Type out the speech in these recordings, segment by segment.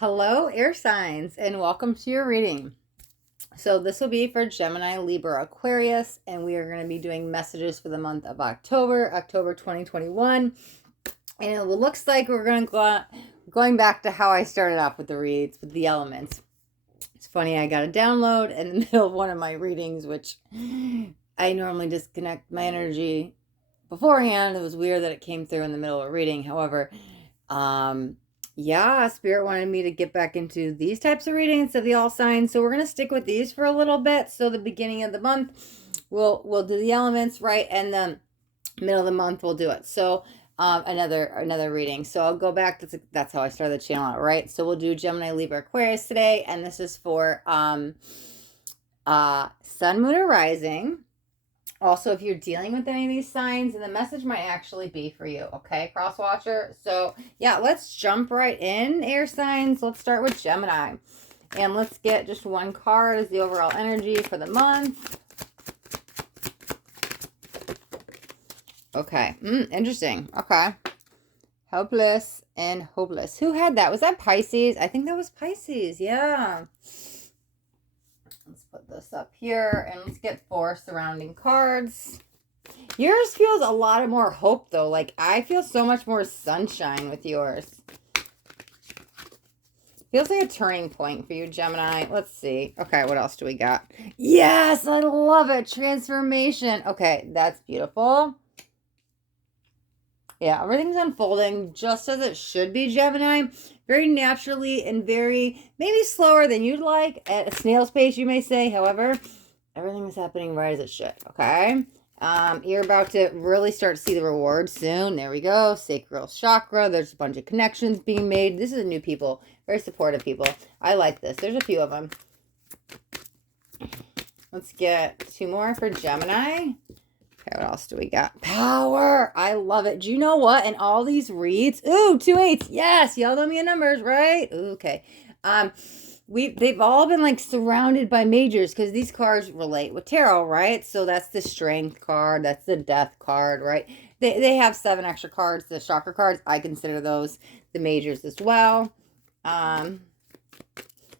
Hello, air signs, and welcome to your reading. So, this will be for Gemini, Libra, Aquarius, and we are going to be doing messages for the month of October 2021. And it looks like we're going back to how I started off with the reads with the elements. It's funny, I got a download in the middle of one of my readings, which I normally disconnect my energy beforehand. It was weird that it came through in the middle of a reading. However, yeah, Spirit wanted me to get back into these types of readings of the all signs. So we're going to stick with these for a little bit. So the beginning of the month, we'll do the elements, right? And the middle of the month, we'll do it. So another reading. So I'll go back. That's how I started the channel out, right? So we'll do Gemini, Libra, Aquarius today. And this is for Sun, Moon, or Rising. Also, if you're dealing with any of these signs, and the message might actually be for you, okay, cross watcher? So, yeah, let's jump right in, air signs. Let's start with Gemini. And let's get just one card as the overall energy for the month. Okay, interesting. Okay. Helpless and hopeless. Who had that? Was that Pisces? I think that was Pisces, yeah. Let's put this up here and let's get 4 surrounding cards. Yours feels a lot of more hope though. Like I feel so much more sunshine with yours. Feels like a turning point for you, Gemini. Let's see. Okay, what else do we got? Yes, I love it. Transformation. Okay, that's beautiful. Yeah, everything's unfolding just as it should be, Gemini. Very naturally and very, maybe slower than you'd like. At a snail's pace, you may say. However, everything is happening right as it should, okay? You're about to really start to see the rewards soon. There we go. Sacral chakra. There's a bunch of connections being made. This is new people. Very supportive people. I like this. There's a few of them. Let's get 2 more for Gemini. Okay, what else do we got? Power. I love it. Do you know what? In all these reads, 2 8s. Yes, y'all know me in numbers, right? Okay. They've all been like surrounded by majors because these cards relate with tarot, right? So that's the strength card, that's the death card, right? They have 7 extra cards, the chakra cards. I consider those the majors as well.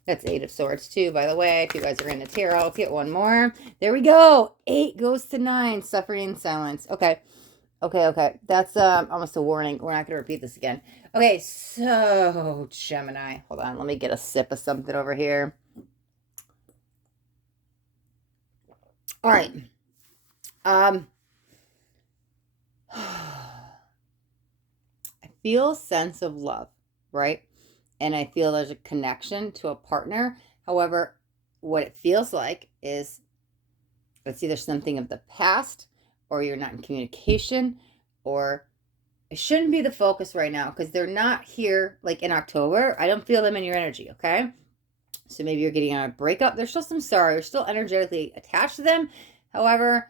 That's 8 of Swords too, by the way. If you guys are into tarot, let's get one more. There we go. 8 goes to 9. Suffering in silence. Okay. That's almost a warning. We're not going to repeat this again. Okay, so Gemini. Hold on. Let me get a sip of something over here. All right. I feel a sense of love, right? And I feel there's a connection to a partner. However, what it feels like is it's either something of the past or you're not in communication, or it shouldn't be the focus right now because they're not here like in October. I don't feel them in your energy, okay? So maybe you're getting on a breakup. There's still some sorrow. You're still energetically attached to them. However,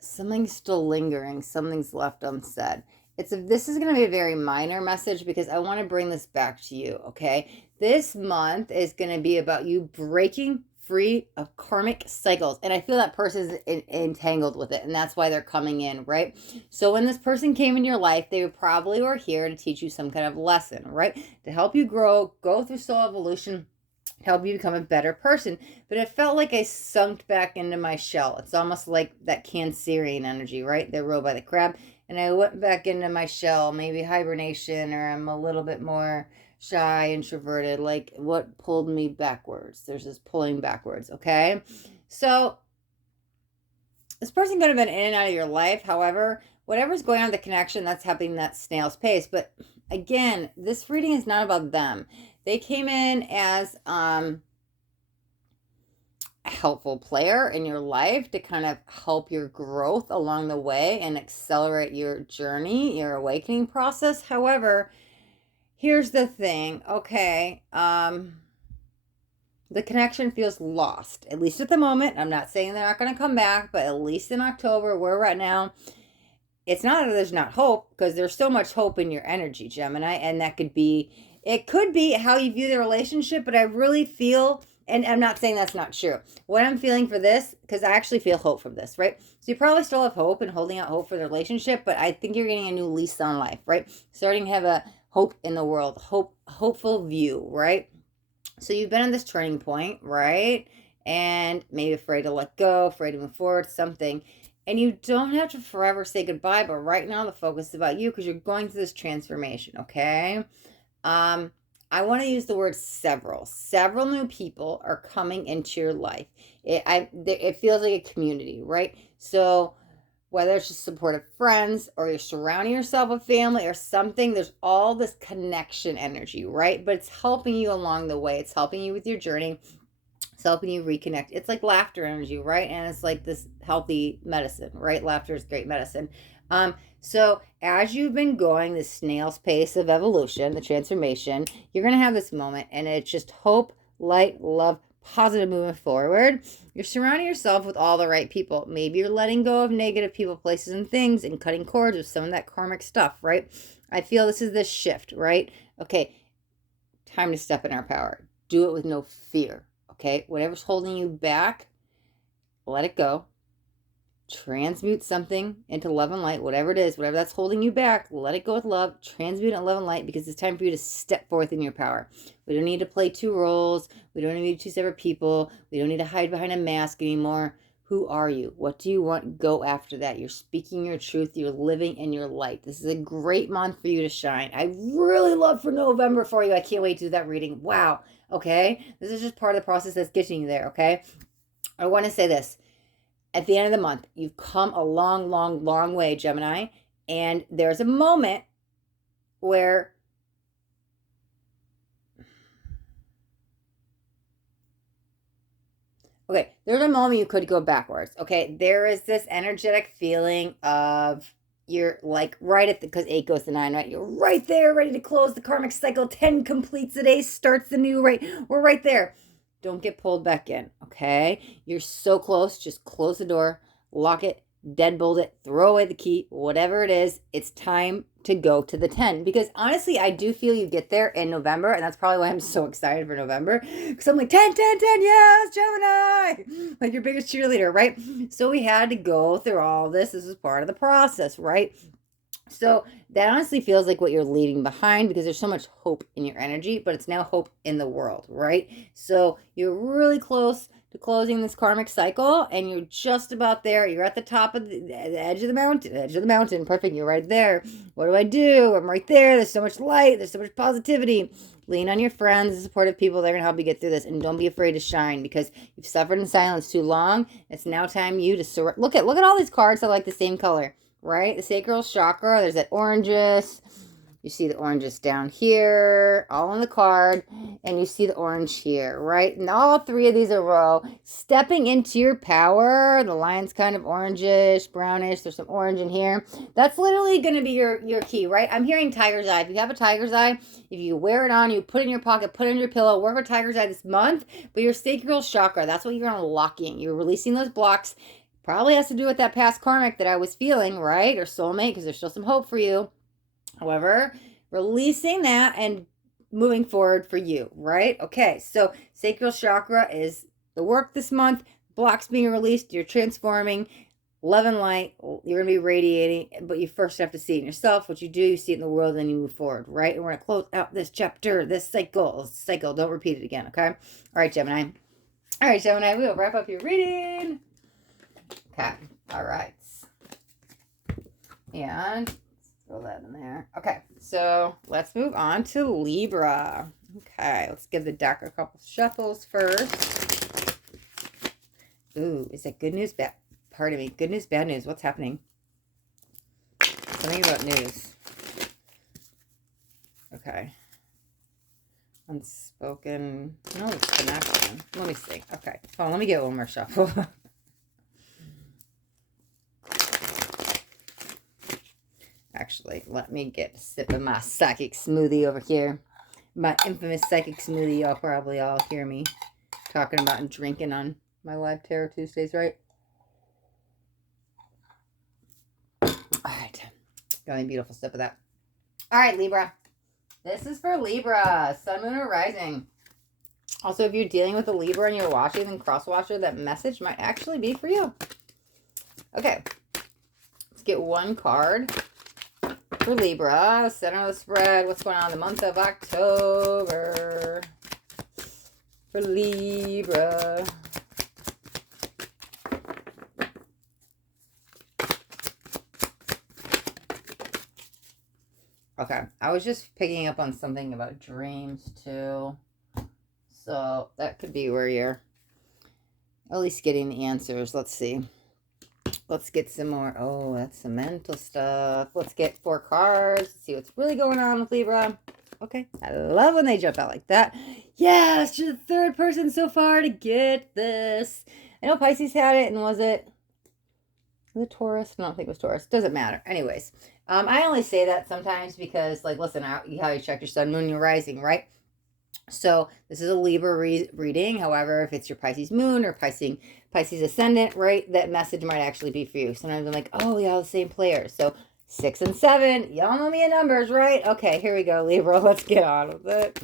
something's still lingering. Something's left unsaid. This is going to be a very minor message because I want to bring this back to you, okay? This month is going to be about you breaking free of karmic cycles. And I feel that person is entangled with it, and that's why they're coming in, right? So when this person came in your life, they probably were here to teach you some kind of lesson, right? To help you grow, go through soul evolution, help you become a better person. But it felt like I sunk back into my shell. It's almost like that Cancerian energy, right? They're rowed by the crab. And I went back into my shell, maybe hibernation, or I'm a little bit more shy, introverted, like what pulled me backwards. There's this pulling backwards, okay? So this person could have been in and out of your life. However, whatever's going on with the connection, that's happening that snail's pace. But again, this reading is not about them. They came in as helpful player in your life to kind of help your growth along the way and accelerate your journey, your awakening process. However, here's the thing, okay, the connection feels lost, at least at the moment. I'm not saying they're not going to come back, but at least in October, where we're at now, it's not that there's not hope, because there's so much hope in your energy, Gemini, and it could be how you view the relationship, but I really feel, and I'm not saying that's not true. What I'm feeling for this, because I actually feel hope from this, right? So you probably still have hope and holding out hope for the relationship, but I think you're getting a new lease on life, right? Starting to have a hope in the world, hopeful view, right? So you've been on this turning point, right? And maybe afraid to let go, afraid to move forward, something. And you don't have to forever say goodbye, but right now the focus is about you because you're going through this transformation, okay? I want to use the word several. Several new people are coming into your life. It feels like a community, right? So whether it's just supportive friends or you're surrounding yourself with family or something, there's all this connection energy, right? But it's helping you along the way. It's helping you with your journey. It's helping you reconnect. It's like laughter energy, right? And it's like this healthy medicine, right? Laughter is great medicine. So as you've been going this snail's pace of evolution, the transformation, you're going to have this moment, and it's just hope, light, love, positive movement forward. You're surrounding yourself with all the right people. Maybe you're letting go of negative people, places, and things and cutting cords with some of that karmic stuff, right? I feel this is this shift, right? Okay, time to step in our power. Do it with no fear, okay? Whatever's holding you back, let it go. Transmute something into love and light, whatever it is, whatever that's holding you back, let it go with love, transmute it in love and light, because it's time for you to step forth in your power. We don't need to play two roles. We don't need two separate people. We don't need to hide behind a mask anymore. Who are you? What do you want? Go after that. You're speaking your truth. You're living in your light. This is a great month for you to shine. I really love for November for you. I can't wait to do that reading. Wow. Okay. This is just part of the process that's getting you there. Okay. I want to say this. At the end of the month, you've come a long, long, long way, Gemini. And there's a moment where there's a moment you could go backwards. Okay, there is this energetic feeling of you're like right at the, because 8 goes to 9, right? You're right there, ready to close the karmic cycle. 10 completes the day, starts the new, right? We're right there. Don't get pulled back in, okay? You're so close. Just close the door, lock it, deadbolt it, throw away the key, whatever it is. It's time to go to the 10. Because honestly, I do feel you get there in November, and that's probably why I'm so excited for November. Because I'm like, 10, 10, 10, yes, Gemini! Like your biggest cheerleader, right? So we had to go through all this. This was part of the process, right? So that honestly feels like what you're leaving behind, because there's so much hope in your energy, but it's now hope in the world, right? So you're really close to closing this karmic cycle, and you're just about there. You're at the top of the edge of the mountain. Perfect. You're right there. What do I do? I'm right there. There's so much light. There's so much positivity. Lean on your friends, the supportive people. They're going to help you get through this. And don't be afraid to shine, because you've suffered in silence too long. It's now time you to look at all these cards that are like the same color. Right? The sacral chakra, there's that oranges. You see the oranges down here, all on the card, and you see the orange here, right? And all 3 of these in a row, stepping into your power. The lion's kind of orangish, brownish. There's some orange in here. That's literally going to be your key, right? I'm hearing tiger's eye. If you have a tiger's eye, if you wear it on, you put it in your pocket, put it in your pillow, work with tiger's eye this month. But your sacral chakra, that's what you're unlocking. You're releasing those blocks. Probably has to do with that past karmic that I was feeling, right? Or soulmate, because there's still some hope for you. However, releasing that and moving forward for you, right? Okay, so sacral chakra is the work this month. Blocks being released. You're transforming. Love and light. You're going to be radiating, but you first have to see it in yourself. What you do, you see it in the world, and then you move forward, right? And we're going to close out this chapter, this cycle. Don't repeat it again, okay? All right, Gemini. We will wrap up your reading. Okay, all right. And throw that in there. Okay, so let's move on to Libra. Okay, let's give the deck a couple shuffles first. Ooh, is that good news? Pardon me. Good news, bad news. What's happening? Something about news. Okay. Unspoken. No, it's connection. Let me see. Okay. Hold on, let me get one more shuffle. Actually, let me get a sip of my psychic smoothie over here. My infamous psychic smoothie. Y'all probably all hear me talking about and drinking on my live Tarot Tuesdays, right? All right. Got a beautiful sip of that. All right, Libra. This is for Libra. Sun, Moon, or Rising. Also, if you're dealing with a Libra and you're watching, then cross-watcher, that message might actually be for you. Okay. Let's get one card. for Libra, center of the spread. What's going on in the month of October for Libra? Okay, I was just picking up on something about dreams too. So that could be where you're at least getting the answers. Let's see. Let's get some more. Oh, that's some mental stuff. Let's get 4 cards. See what's really going on with Libra. Okay, I love when they jump out like that. Yes, you're the 3rd person so far to get this. I know Pisces had it, and was it Taurus? I don't think it was Taurus. Doesn't matter. Anyways, I only say that sometimes because, like, listen, how you check your sun, moon, your rising, right? So this is a Libra reading. However, if it's your Pisces moon or Pisces ascendant, right, that message might actually be for you. Sometimes I'm like, oh, yeah, the same players. So 6 and 7, y'all know me in numbers, right? Okay, here we go, Libra. Let's get on with it.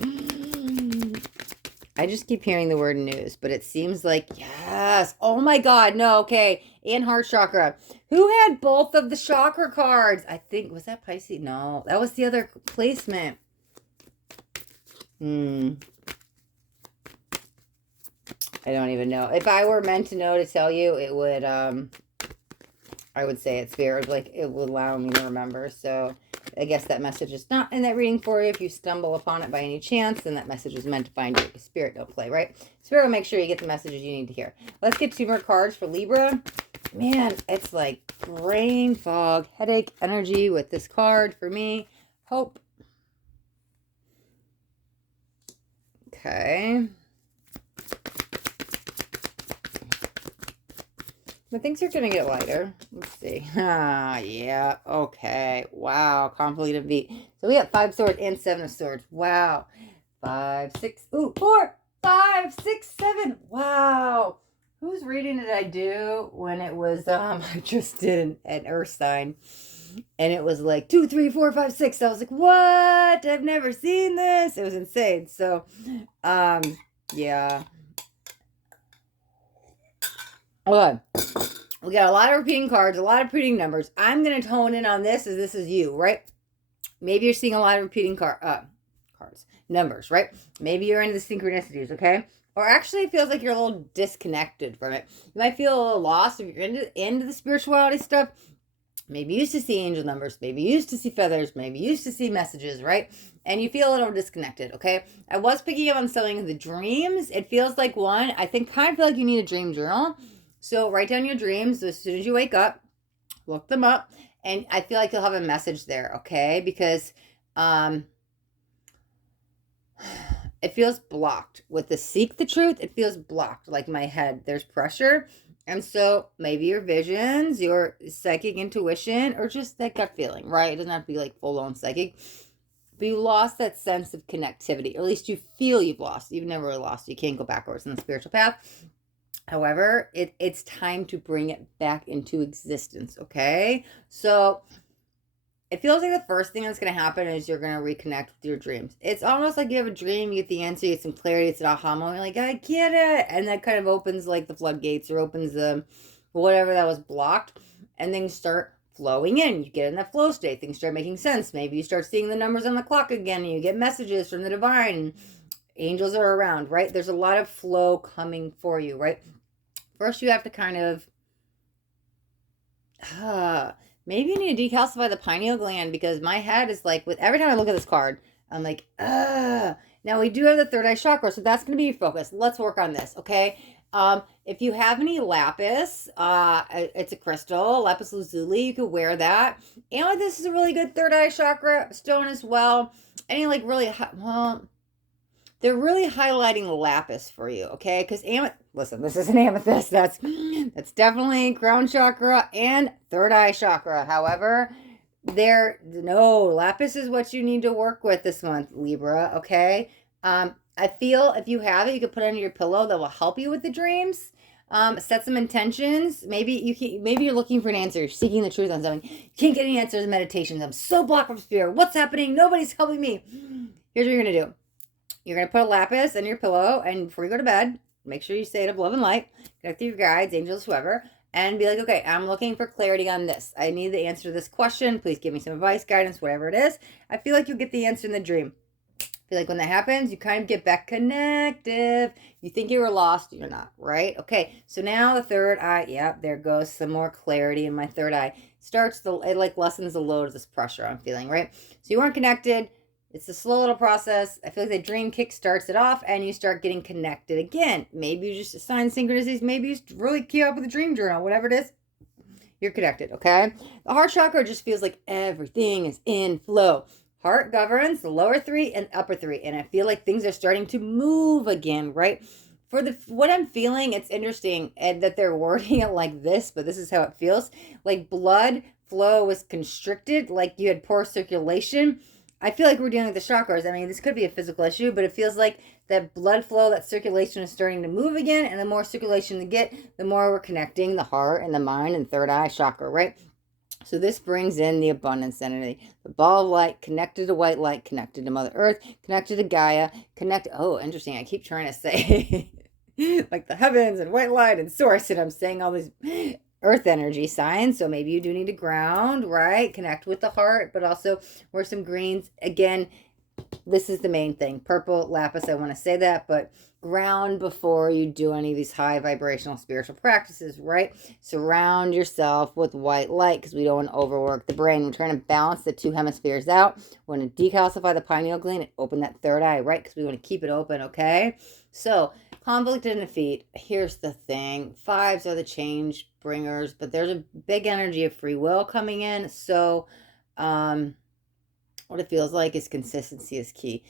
I just keep hearing the word news, but it seems like, yes. Oh my God, no, okay. And heart chakra. Who had both of the chakra cards? I think, was that Pisces? No, that was the other placement. I don't even know. If I were meant to know to tell you, it would, I would say it's Spirit. Like, it would allow me to remember. So I guess that message is not in that reading for you. If you stumble upon it by any chance, then that message is meant to find you. Spirit don't play, right? Spirit will make sure you get the messages you need to hear. Let's get 2 more cards for Libra. Man, it's like brain fog, headache, energy with this card for me. Hope. Okay. But things are going to get lighter. Let's see. Ah, yeah. Okay. Wow. Completed beat. So we have 5 swords and 7 of swords. Wow. 5, 6. Ooh, 4, 5, 6, 7. Wow. Whose reading did I do when it was, I just did an earth sign. And it was like 2, 3, 4, 5, 6. I was like, what? I've never seen this. It was insane. So, yeah. Okay. We got a lot of repeating cards, a lot of repeating numbers. I'm going to hone in on this as this is you, right? Maybe you're seeing a lot of repeating cards, numbers, right? Maybe you're into the synchronicities, okay? Or actually it feels like you're a little disconnected from it. You might feel a little lost if you're into the spirituality stuff. Maybe you used to see angel numbers. Maybe you used to see feathers. Maybe you used to see messages, right? And you feel a little disconnected, okay? I was picking up on something of the dreams. It feels like one. I think kind of feel like you need a dream journal. So write down your dreams as soon as you wake up. Look them up. And I feel like you'll have a message there, okay? Because it feels blocked. With the seek the truth, it feels blocked. Like my head, there's pressure. And so maybe your visions, your psychic intuition, or just that gut feeling, right? It doesn't have to be like full-on psychic. But you lost that sense of connectivity. Or at least you feel you've lost. You've never really lost. You can't go backwards in the spiritual path. However, it's time to bring it back into existence, okay? So it feels like the first thing that's going to happen is you're going to reconnect with your dreams. It's almost like you have a dream, you get the answer, you get some clarity, it's an aha moment, you're like, I get it. And that kind of opens like the floodgates or opens the whatever that was blocked, and things start flowing in. You get in that flow state, things start making sense. Maybe you start seeing the numbers on the clock again, and you get messages from the divine. Angels are around, right? There's a lot of flow coming for you, right? First, you have to kind of, maybe you need to decalcify the pineal gland, because my head is like, with every time I look at this card, I'm like, Now, we do have the 3rd eye chakra, so that's going to be your focus. Let's work on this, okay? If you have any lapis, it's a crystal, lapis lazuli, you could wear that. And this is a really good 3rd eye chakra stone as well. Any like really, they're really highlighting lapis for you, okay? Because listen, this is an amethyst. That's definitely crown chakra and 3rd eye chakra. However, lapis is what you need to work with this month, Libra, okay? I feel if you have it, you can put it under your pillow. That will help you with the dreams. Set some intentions. Maybe you're looking for an answer. You're seeking the truth on something. You can't get any answers in meditations. I'm so blocked from spirit. What's happening? Nobody's helping me. Here's what you're going to do. You're going to put a lapis in your pillow, and before you go to bed, make sure you say it of love and light. Connect with your guides, angels, whoever. and be like, okay, I'm looking for clarity on this. I need the answer to this question. Please give me some advice, guidance, whatever it is. I feel like you'll get the answer in the dream. I feel like when that happens, you kind of get back connective. You think you were lost, you're not, right? Okay, so now the third eye, yep, there goes some more clarity in my third eye. It like lessens the load of this pressure I'm feeling, right? So you weren't connected. It's a slow little process. I feel like the dream kick starts it off and you start getting connected again. Maybe you just assign synchronicities. Maybe you really keep up with the dream journal, whatever it is. You're connected, okay? The heart chakra just feels like everything is in flow. Heart governs the lower three and upper three. And I feel like things are starting to move again, right? For what I'm feeling, it's interesting that they're wording it like this, but this is how it feels. Like blood flow was constricted, like you had poor circulation. I feel like we're dealing with the chakras. I mean, this could be a physical issue, but it feels like that blood flow, that circulation is starting to move again. And the more circulation we get, the more we're connecting the heart and the mind and third eye chakra, right? So this brings in the abundance energy. The ball of light, connected to white light, connected to Mother Earth, connected to Gaia, oh, interesting. I keep trying to say like the heavens and white light and source, and I'm saying all these earth energy signs. So maybe you do need to ground, right? Connect with the heart, but also wear some greens. Again, this is the main thing. Purple lapis, I want to say that, but ground before you do any of these high vibrational spiritual practices, right? Surround yourself with white light because we don't want to overwork the brain. We're trying to balance the two hemispheres out. We want to decalcify the pineal gland and open that third eye, right? Because we want to keep it open, okay? So conflict and defeat. Here's the thing. Fives are the change bringers, but there's a big energy of free will coming in. So, what it feels like is consistency is key.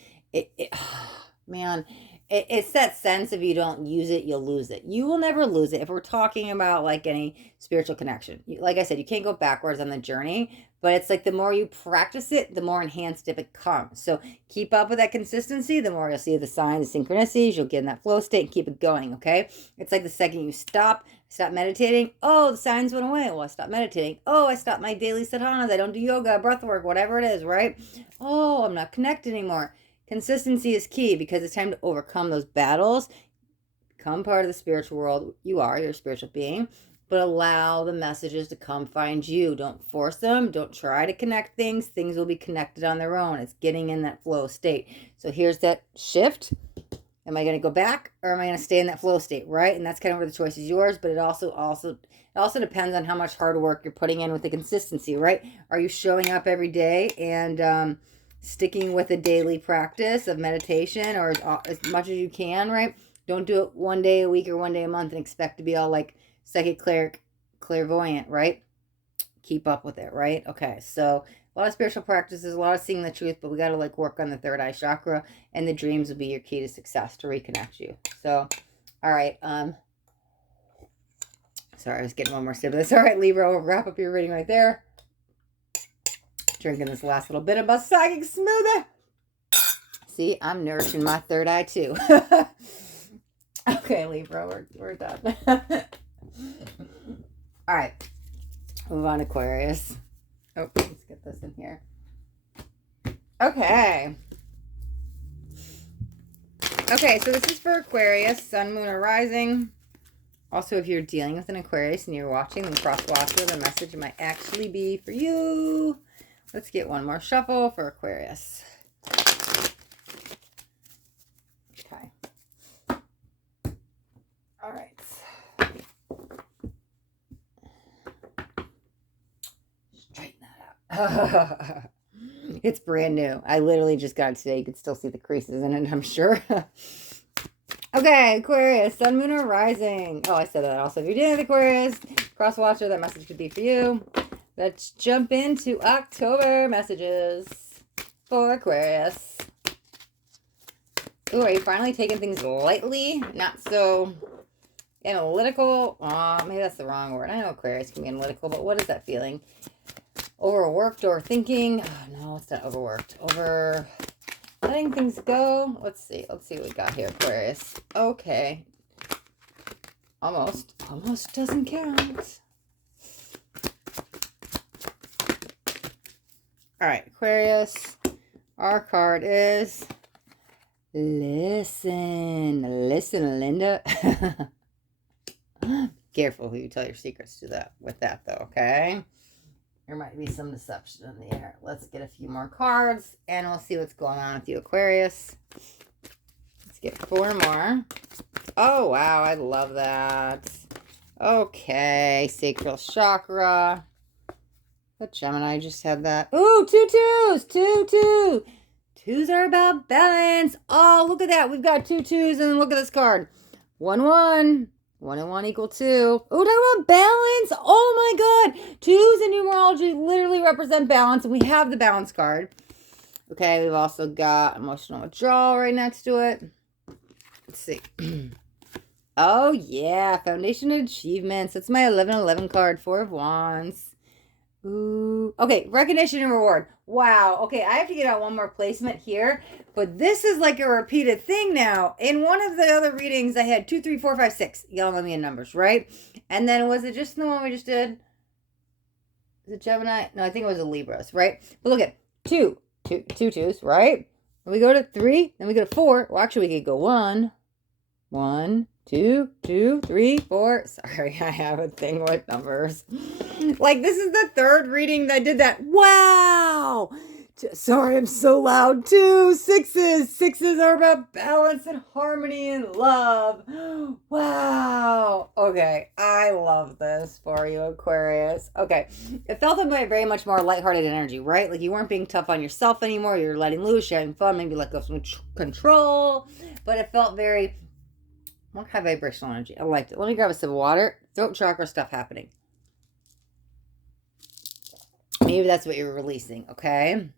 Man, it's that sense if you don't use it, you'll lose it. You will never lose it. If we're talking about like any spiritual connection, like I said, you can't go backwards on the journey, but it's like the more you practice it, the more enhanced it becomes. So keep up with that consistency, the more you'll see the signs, the synchronicities, you'll get in that flow state and keep it going, okay? It's like the second you stop meditating, oh, the signs went away. Well, I stopped meditating. Oh, I stopped my daily sadhanas. I don't do yoga, breath work, whatever it is, right? Oh, I'm not connected anymore. Consistency is key because it's time to overcome those battles. Become part of the spiritual world. You're a spiritual being, but allow the messages to come find you. Don't force them. Don't try to connect things. Things will be connected on their own. It's getting in that flow state. So here's that shift. Am I going to go back or am I going to stay in that flow state, right? And that's kind of where the choice is yours, but it also depends on how much hard work you're putting in with the consistency, right? Are you showing up every day and sticking with a daily practice of meditation or as much as you can, right? Don't do it one day a week or one day a month and expect to be all like psychic clairvoyant, right? Keep up with it, right? Okay, so a lot of spiritual practices, a lot of seeing the truth, but we got to like work on the third eye chakra, and the dreams will be your key to success to reconnect you. So, all right. Sorry, I was getting one more sip of this. All right, Libra, we'll wrap up your reading right there. Drinking this last little bit of my psychic smoothie. See, I'm nourishing my third eye too. Okay, Libra, we're done. All right, move on, Aquarius. Oh, let's get this in here. Okay. Okay, so this is for Aquarius, Sun, Moon, or Rising. Also, if you're dealing with an Aquarius and you're watching, then cross-watch with a message might actually be for you. Let's get one more shuffle for Aquarius. Okay. All right. Straighten that out. It's brand new. I literally just got it today. You can still see the creases in it, I'm sure. Okay, Aquarius, Sun, Moon, or Rising. Oh, I said that also. If you're dealing with Aquarius, cross-watcher, that message could be for you. Let's jump into October messages for Aquarius. Ooh, are you finally taking things lightly? Not so analytical? Maybe that's the wrong word. I know Aquarius can be analytical, but what is that feeling? Overworked or thinking? Oh, no, it's not overworked. Letting things go. Let's see what we got here, Aquarius. Okay. Almost doesn't count. All right, Aquarius. Our card is Listen, Linda. careful who you tell your secrets to that with that, though, okay? There might be some deception in the air. Let's get a few more cards, and we'll see what's going on with you, Aquarius. Let's get 4 more. Oh, wow, I love that. Okay, sacral chakra. The Gemini just had that. Ooh, 2 twos, 2 2. Twos are about balance. Oh, look at that. We've got 2 twos, and look at this card. 1 1. 1 and 1 equal 2. Oh, talk about balance. Oh my God. Twos in numerology literally represent balance, and we have the balance card. Okay, we've also got emotional withdrawal right next to it. Let's see. Oh, yeah. Foundation and achievements. That's my 11-11 card. 4 of Wands. Ooh. Okay, recognition and reward. Wow. Okay, I have to get out one more placement here, but this is like a repeated thing now. In one of the other readings, I had 2, 3, 4, 5, 6. Y'all know me in numbers, right? And then was it just the one we just did? Is it Gemini? No, I think it was a Libras, right? But look at 2 twos, right? Then we go to 3, then we go to 4. Well, actually, we could go 1, 1, 2, 2, 3, 4. Sorry, I have a thing with numbers. Like, this is the 3rd reading that did that. Wow. Sorry, I'm so loud. 2 6s. 6s are about balance and harmony and love. Wow. Okay, I love this for you, Aquarius. Okay, it felt like very much more lighthearted energy, right? Like you weren't being tough on yourself anymore. You're letting loose, you're having fun, maybe let go of some control. But it felt very high vibrational energy. I liked it. Let me grab a sip of water. Throat chakra stuff happening. Maybe that's what you're releasing, okay?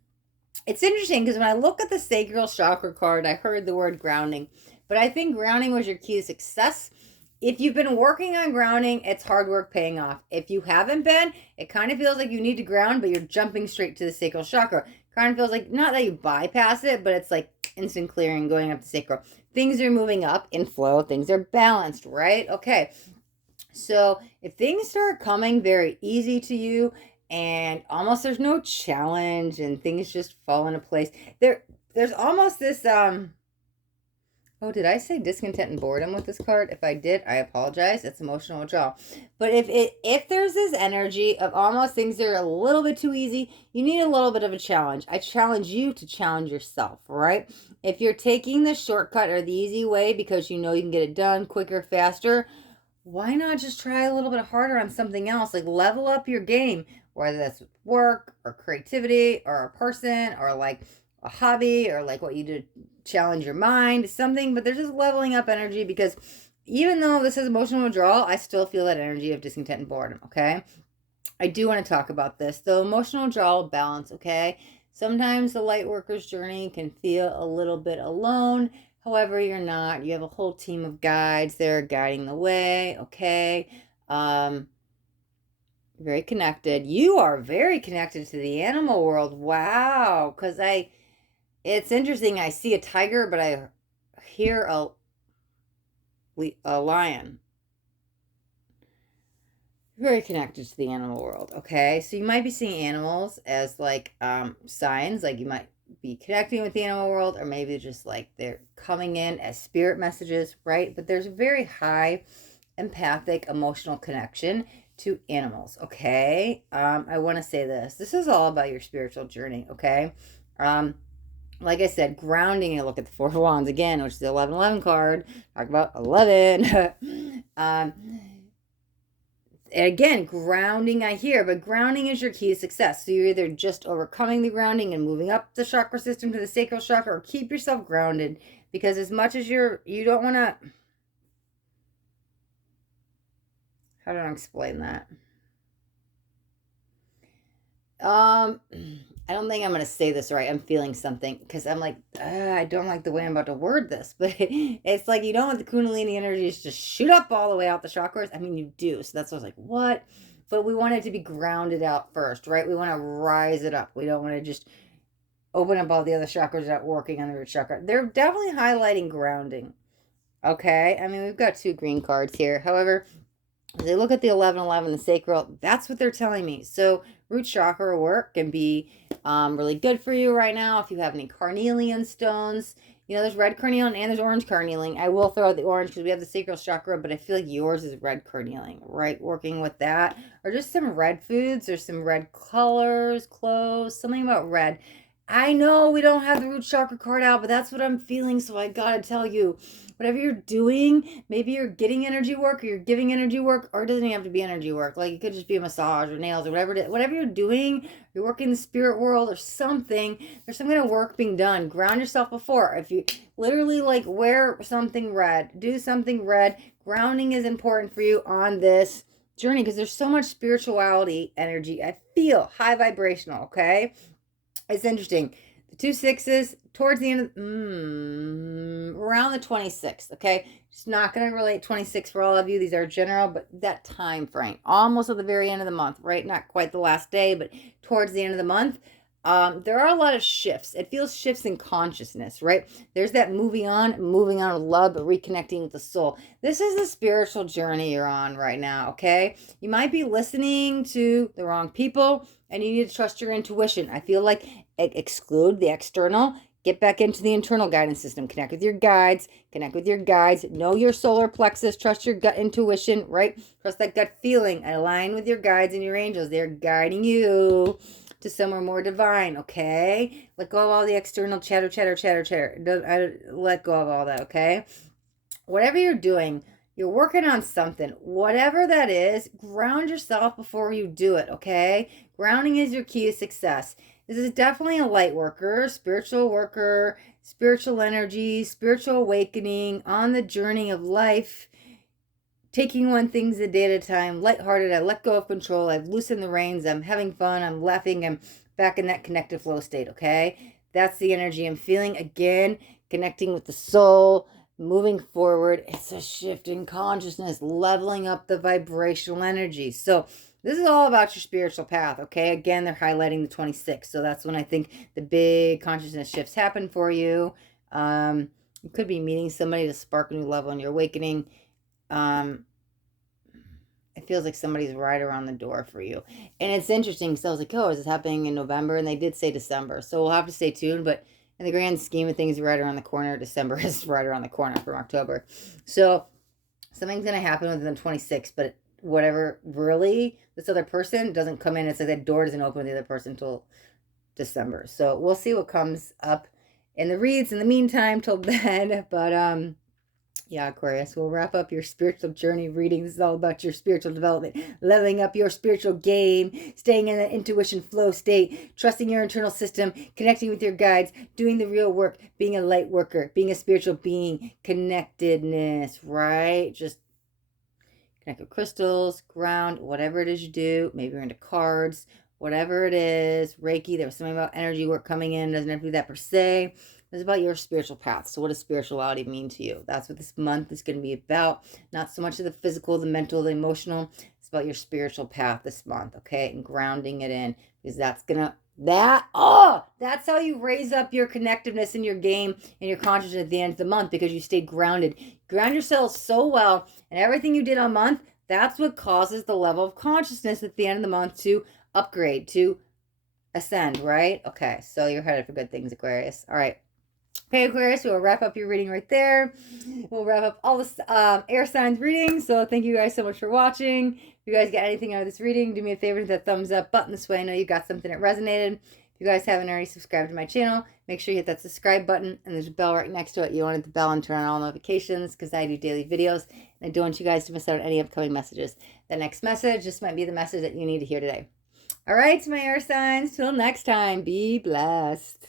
It's interesting because when I look at the sacral chakra card, I heard the word grounding. But I think grounding was your key to success. If you've been working on grounding, it's hard work paying off. If you haven't been, it kind of feels like you need to ground, but you're jumping straight to the sacral chakra. Kind of feels like, not that you bypass it, but it's like instant clearing going up the sacral. Things are moving up in flow. Things are balanced, right? Okay. So if things start coming very easy to you and almost there's no challenge and things just fall into place, there's almost this, oh, did I say discontent and boredom with this card? If I did, I apologize. It's emotional withdrawal. But if there's this energy of almost things that are a little bit too easy, you need a little bit of a challenge. I challenge you to challenge yourself, right? If you're taking the shortcut or the easy way because you know you can get it done quicker, faster, why not just try a little bit harder on something else? Like level up your game, whether that's work or creativity or a person or like a hobby or like what you do to challenge your mind, something. But there's just leveling up energy because even though this is emotional withdrawal, I still feel that energy of discontent and boredom, okay? I do want to talk about this. The emotional withdrawal balance, okay? Sometimes the light worker's journey can feel a little bit alone. However, you're not. You have a whole team of guides there guiding the way, okay? Very connected. You are very connected to the animal world. Wow. Because it's interesting. I see a tiger, but I hear a lion. Very connected to the animal world, okay? So you might be seeing animals as like signs, like you might be connecting with the animal world, or maybe just like they're coming in as spirit messages, right? But there's a very high empathic emotional connection to animals, okay? I want to say this is all about your spiritual journey, okay? Like I said, grounding, you look at the 4 of Wands again, which is the 11-11 card. Talk about 11. And again, grounding I hear, but grounding is your key to success. So you're either just overcoming the grounding and moving up the chakra system to the sacral chakra, or keep yourself grounded, because as much as you don't want to, how do I explain that? I don't think I'm going to say this right. I'm feeling something because I'm like, I don't like the way I'm about to word this, but it's like you don't want the Kundalini energies to shoot up all the way out the chakras. I mean, you do. So that's why I was like, what? But we want it to be grounded out first, right? We want to rise it up. We don't want to just open up all the other chakras without working on the root chakra. They're definitely highlighting grounding. Okay. I mean, we've got 2 green cards here. However, as they look at the 11-11, the sacral, that's what they're telling me. So root chakra work can be really good for you right now. If you have any carnelian stones, You know, there's red carnelian and there's orange carnelian. I will throw out the orange because we have the sacral chakra, but I feel like yours is red carnelian, right? Working with that. Or just some red foods or some red colors, clothes, something about red. I know we don't have the root chakra card out, but that's what I'm feeling. So I gotta tell you, whatever you're doing, maybe you're getting energy work or you're giving energy work, or it doesn't even have to be energy work. Like it could just be a massage or nails or whatever it is. Whatever you're doing, you're working in the spirit world or something. There's some kind of work being done. Ground yourself before. If you literally like wear something red, do something red. Grounding is important for you on this journey because there's so much spirituality energy. I feel high vibrational, okay? It's interesting. The 2 6s towards the end of around the 26th, okay? Just not going to relate 26 for all of you. These are general, but that time frame, almost at the very end of the month, right? Not quite the last day, but towards the end of the month. There are a lot of shifts. It feels shifts in consciousness, right? There's that moving on with love, but reconnecting with the soul. This is the spiritual journey you're on right now, okay? You might be listening to the wrong people, and you need to trust your intuition. I feel like exclude the external, get back into the internal guidance system, connect with your guides, know your solar plexus, trust your gut intuition, right? Trust that gut feeling, align with your guides and your angels. They're guiding you to somewhere more divine, okay? Let go of all the external chatter. Let go of all that, okay? Whatever you're doing, you're working on something. Whatever that is, ground yourself before you do it, okay? Grounding is your key to success. This is definitely a light worker, spiritual energy, spiritual awakening on the journey of life. Taking one thing a day at a time, lighthearted. I let go of control. I've loosened the reins. I'm having fun. I'm laughing. I'm back in that connected flow state, okay? That's the energy I'm feeling. Again, connecting with the soul, moving forward. It's a shift in consciousness, leveling up the vibrational energy. So this is all about your spiritual path, okay? Again, they're highlighting the 26th. So that's when I think the big consciousness shifts happen for you. You could be meeting somebody to spark a new level in your awakening. It feels like somebody's right around the door for you. And it's interesting because I was like, oh, is this happening in November? And they did say December. So we'll have to stay tuned. But in the grand scheme of things, right around the corner. December is right around the corner from October. So something's going to happen within the 26th. But whatever, really, this other person doesn't come in. It's like that door doesn't open with the other person until December. So we'll see what comes up in the reads in the meantime till then. But yeah, Aquarius, we'll wrap up your spiritual journey reading. This is all about your spiritual development, leveling up your spiritual game, staying in the intuition flow state, trusting your internal system, connecting with your guides, doing the real work, being a light worker, being a spiritual being, connectedness, right? Just connect with crystals, ground, whatever it is you do. Maybe you're into cards, whatever it is. Reiki, there was something about energy work coming in. Doesn't have to be that per se. It's about your spiritual path. So what does spirituality mean to you? That's what this month is going to be about. Not so much of the physical, the mental, the emotional. It's about your spiritual path this month, okay? And grounding it in. Because that's how you raise up your connectiveness in your game and your consciousness at the end of the month because you stay grounded. Ground yourself so well, and everything you did all month, that's what causes the level of consciousness at the end of the month to upgrade, to ascend, right? Okay, so you're headed for good things, Aquarius. All right. Okay, Aquarius, we'll wrap up your reading right there. We'll wrap up all the air signs readings. So thank you guys so much for watching. If you guys get anything out of this reading, do me a favor, hit that thumbs up button. This way I know you got something that resonated. If you guys haven't already subscribed to my channel, make sure you hit that subscribe button. And there's a bell right next to it. You want to hit the bell and turn on all notifications because I do daily videos. And I don't want you guys to miss out on any upcoming messages. The next message, this might be the message that you need to hear today. All right, my air signs. Till next time, be blessed.